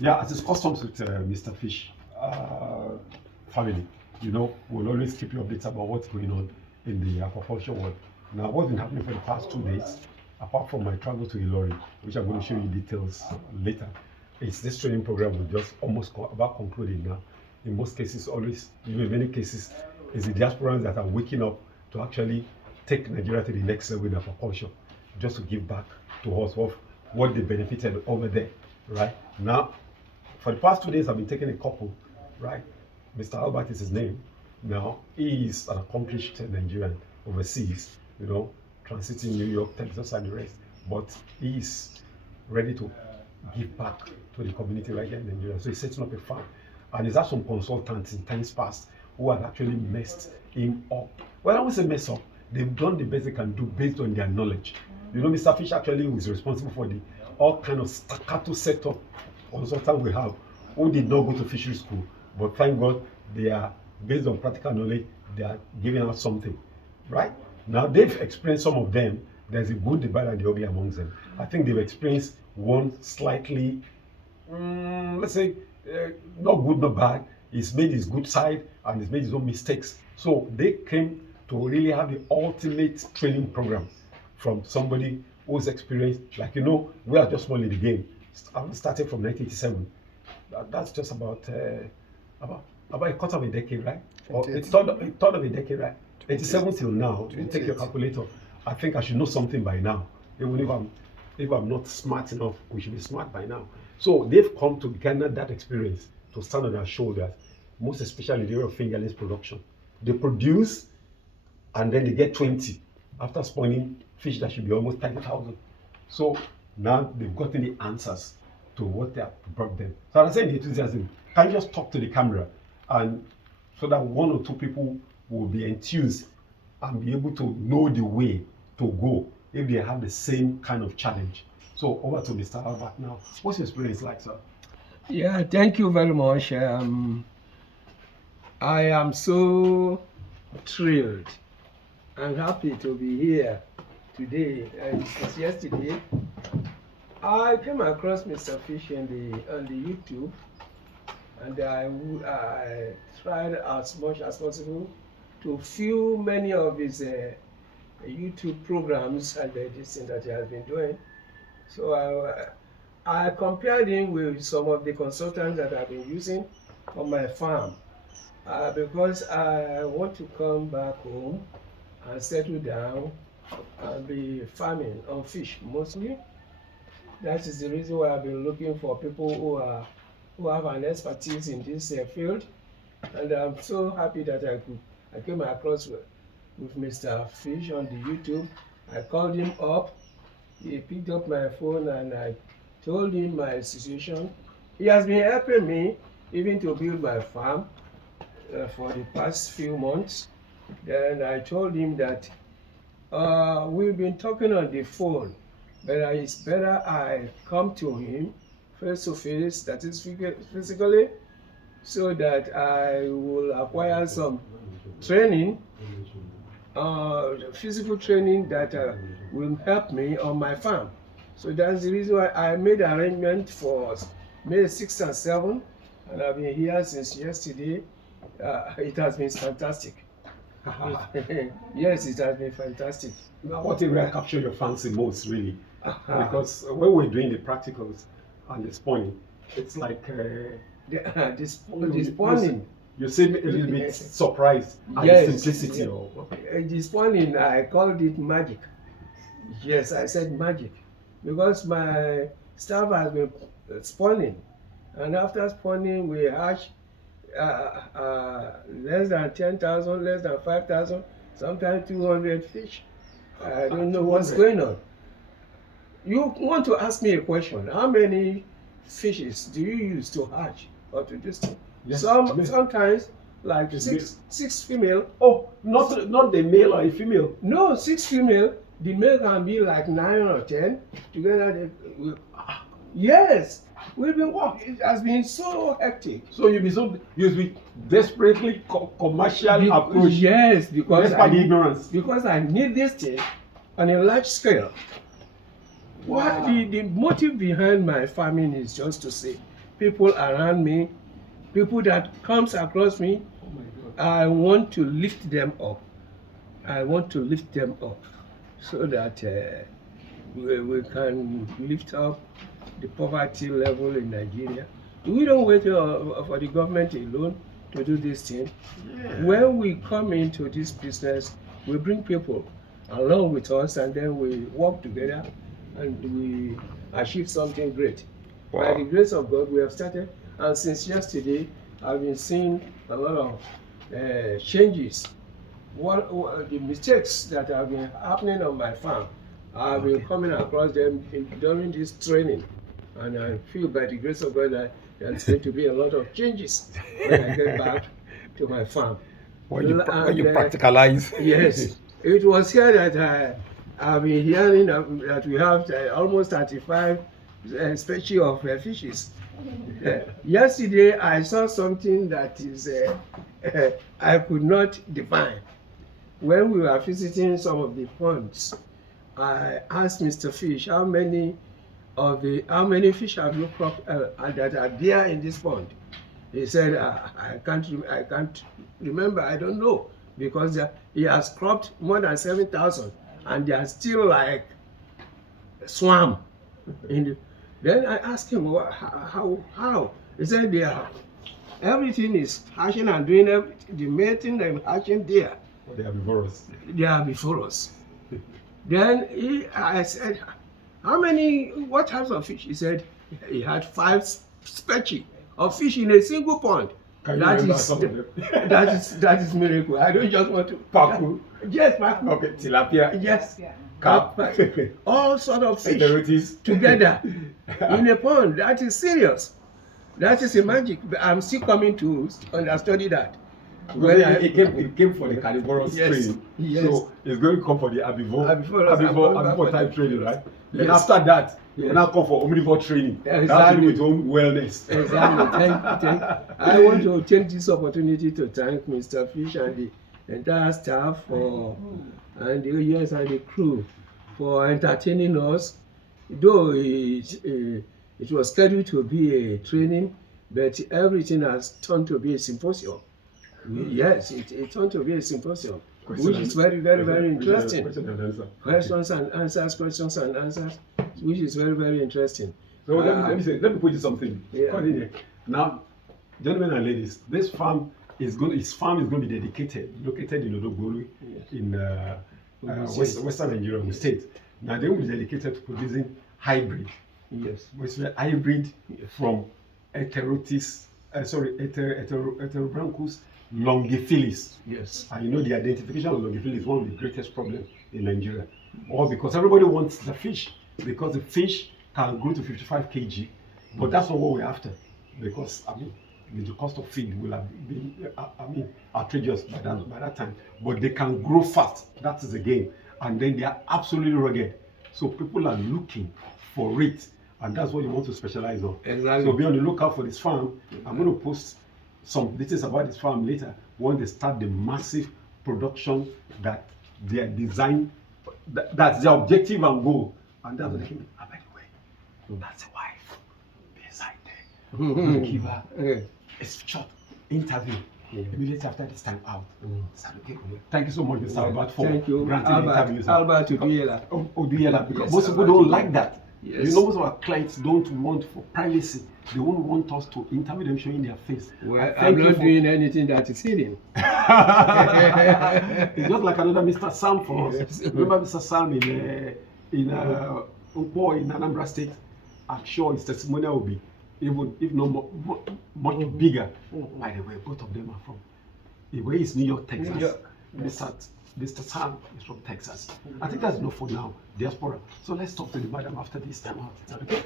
Yeah, as is customs with Mr. Fish family, we'll always keep you updated about what's going on in the aquaculture world. Now, what's been happening for the past 2 days, apart from my travel to Ilori, which I'm going to show you details later, is this training program will just almost about concluding now. In most cases, always, in many cases, it's the diasporans that are waking up to actually take Nigeria to the next level in aquaculture, just to give back to us of what they benefited over there, right? Now, for the past 2 days, I've been taking a couple, right? Mr. Albert is his name. Now, he is an accomplished Nigerian overseas, transiting New York, Texas, and the rest. But he is ready to give back to the community right here in Nigeria. So he's setting up a farm. And he's had some consultants in times past who had actually messed him up. Well, I won't say mess up. They've done the best they can do based on their knowledge. Mr. Fish actually was responsible for the all kind of staccato setup consultant we have who did not go to fishery school. But thank God, they are, based on practical knowledge, they are giving out something, right? Now, they've experienced some of them. There's a good, the bad, and the ugly amongst them. I think they've experienced one slightly, let's say, not good, not bad. He's made his good side and he's made his own mistakes. So they came to really have the ultimate training program from somebody who's experienced, like, we are just small in the game. I started from 1987. That's just about a quarter of a decade, right? Or a third of a decade, right? 87 till now. You take your calculator. I think I should know something by now. Even if I'm not smart enough, we should be smart by now. So they've come to garner that experience to stand on their shoulders, most especially in the area of fingerlings production. They produce and then they get 20 after spawning fish that should be almost 30,000. So now they've gotten the answers to what they have brought them. So as I said, the enthusiasm, can you just talk to the camera and so that one or two people will be enthused and be able to know the way to go if they have the same kind of challenge. So over to Mr. Albert now. What's your experience like, sir? Yeah, thank you very much. I am so thrilled and happy to be here today. Since yesterday, I came across Mr. Fish on the YouTube, and I tried as much as possible to view many of his YouTube programs and this thing that he has been doing. So I compared him with some of the consultants that I've been using on my farm because I want to come back home and settle down and be farming on fish mostly. That is the reason why I've been looking for people who have an expertise in this field, and I'm so happy that I came across with Mr. Fish on the YouTube. I called him up. He picked up my phone and I told him my situation. He has been helping me even to build my farm for the past few months. Then I told him that we've been talking on the phone, but it's better I come to him face to face, that is physically, so that I will acquire some training, physical training that will help me on my farm. So that's the reason why I made an arrangement for May 6th and 7th, and I've been here since yesterday. It has been fantastic. Yes, it has been fantastic. Now, what area captured your fancy most, really? Because when we're doing the practicals and the spawning, it's like the spawning. You seem a little bit surprised at Yes, the simplicity. The spawning, I called it magic. Yes, I said magic because my staff has been spawning, and after spawning, we hatch less than 10,000, less than 5,000, sometimes 200 fish. I don't know what's going on. You want to ask me a question? How many fishes do you use to hatch or to do stuff? Yes, sometimes like six female. Oh, not the male or a female. No, 6 female. The male can be like 9 or 10 together. Yes, we've been working. It has been so hectic. So you'll be desperately commercial approach. Yes, because I need this thing on a large scale. Wow. The motive behind my farming is just to say, people around me, people that comes across me. Oh my God. I want to lift them up. I want to lift them up so that we can lift up the poverty level in Nigeria. We don't wait for the government alone to do this thing. Yeah. When we come into this business, we bring people along with us, and then we work together and we achieve something great. Wow. By the grace of God, we have started, and since yesterday, I've been seeing a lot of changes. The mistakes that have been happening on my farm, I've been coming across them during this training, and I feel by the grace of God that there's going to be a lot of changes when I get back to my farm. When you practicalize. Yes, it was here that I've been hearing that we have almost 35 species of fishes. Yesterday, I saw something that is I could not define. When we were visiting some of the ponds, I asked Mr. Fish, how many fish have you cropped that are there in this pond? He said, I can't remember, I don't know, because he has cropped more than 7,000, and they are still like swam in the. Then I asked him, how? He said, everything is hatching and doing everything. The mating and hatching there. Oh, they are before us. They are before us. Then I said, what types of fish? He said he had 5 species of fish in a single pond. Can you remember some of them? that is miracle. I don't just want to. Paku. Yes, Paku. Okay, tilapia. Yes. Yeah. Carp. All sort of fish Enteritis. together in a pond. That is serious. That is a magic. I'm still coming to understudy that. It came for the carnivorous training. Yes. So it's going to come for the herbivore type training, right? Then after that, you now come for omnivore training. Exactly. That's to do with own wellness. Exactly. Thank. I want to take this opportunity to thank Mr. Fish and the entire staff and the crew for entertaining us. Though it was scheduled to be a training, but everything has turned to be a symposium. Yes, it turned to be a symposium, which is very, very, very interesting. Questions and answers, which is very, very interesting. So let me put you something. Yeah. Now, gentlemen and ladies, this farm is going to be dedicated, located in Odogbolu, in Western Nigeria State. Now they will be dedicated to producing hybrid. Yes. Hybrid from Heterotis, Heterobranchus longiphilis. Yes. And you know the identification of longiphilis is one of the greatest problems in Nigeria. All because everybody wants the fish, because the fish can grow to 55 kg, but that's not what we're after. Because the cost of feed will have been outrageous by that time. But they can grow fast. That is the game. And then they are absolutely rugged. So people are looking for it, and that's what you want to specialize on. Exactly. So be on the lookout for this farm. I'm going to post some details about this farm later when they start the massive production that they are designed. That's their objective and goal. And that's what they came. By the way, that's the wife beside there. I'm going to give her a short interview immediately after this time out. Okay. Thank you so much, Mr. Albert, for granting the interview. Albert Oduyela, because Yes, most people don't like that. Yes. You know, most of our clients don't want for privacy. They won't want us to interview them showing their face. Well, I'm not doing anything that is hidden. It's just like another Mr. Sam for us. Yes. Remember Mr. Sam in Anambra State? I'm sure his testimonial will be even if not much bigger. By the way, both of them are from where is New York, Texas. New York. Mr. Sam is from Texas. I think that's enough for now, Diasporan. So let's talk to the madam after this time out. Is that okay?